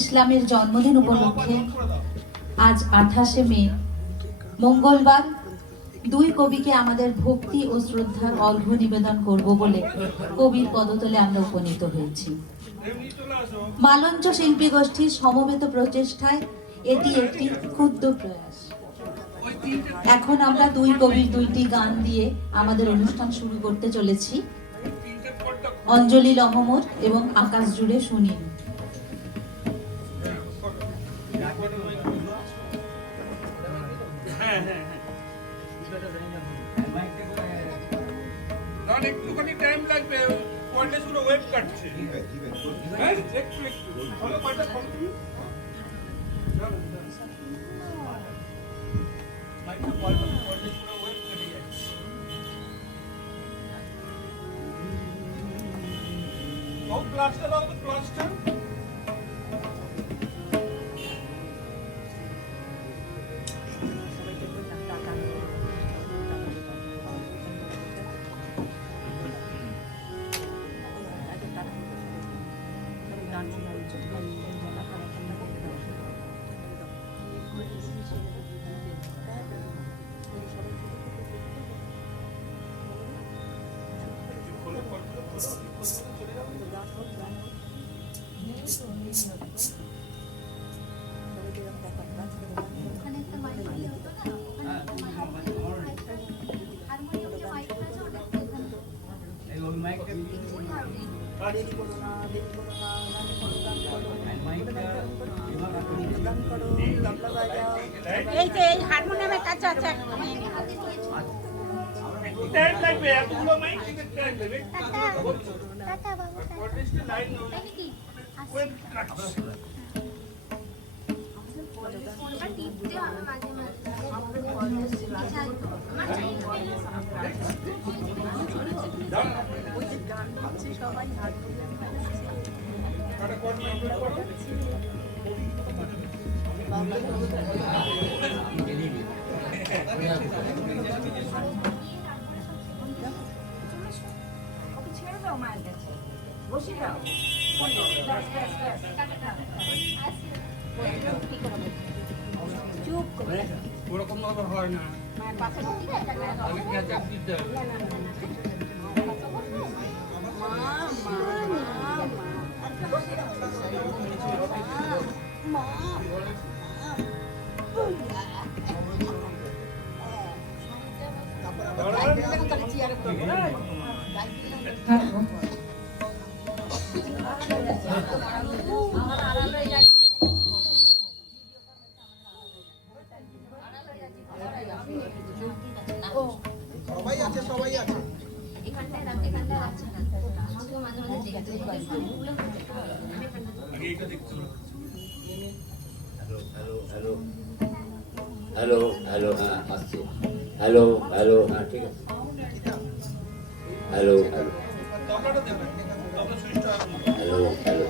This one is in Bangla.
ইসলামের জন্মদিন উপলক্ষে আজ 28শে মে মঙ্গলবার দুই কবিকে আমাদের ভক্তি ও শ্রদ্ধার অর্ঘ্য নিবেদন করব বলে কবির পদতলে আমরা উপনীত হয়েছি। মালঞ্চ শিল্পী গোষ্ঠীর সমবেত প্রচেষ্টায় এটি একটি ক্ষুদ্র প্রয়াস। এখন আমরা দুই কবির দুইটি গান দিয়ে আমাদের অনুষ্ঠান শুরু করতে চলেছি। অঞ্জলি লহমর এবং আকাশ জুড়ে সুনীল। একটুখানি টাইম লাগবে, কলেজ পুরো ওয়েব কাটছে। হ্যাঁ একটু ভালো পাটা কমপ্লিট মাইক্রো কলেজ পুরো ওয়েব কেটে যাচ্ছে। তো ক্লাসটা দাও, তো ক্লাসটা এই যে এই হারমোনিয়ামের কাছে আছে টাইম লাগবে, এতগুলো মাইক দিতে টাইম লাগবে। টাটা বাবু, কলেজটা লাইন নাকি ওয়েব কাটছে। ফোনটা টিপতে হবে মাঝে মাঝে। আমাদের কলেজ ক্লাস আমার চাই ওই যে গান হচ্ছে সবাই হারমোনিয়াম বাজাচ্ছে। কাটা কোড নাম্বার করো। ওকে ছেড়ে দাও মায়ের কাছে, বসে যাও। চুপ করে ওরকম নজর হয় না, মায়ের পাশে বসে দিতে হবে। সবাই আছে এখানটায় আছে না, আমাকে মাঝে মাঝে দেখতে হ্যালো হ্যালো হ্যাঁ আসছে। হ্যালো হ্যালো হ্যাঁ ঠিক আছে। Hello hello hello hello